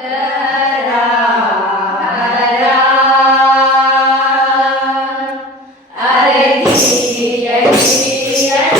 Yeah.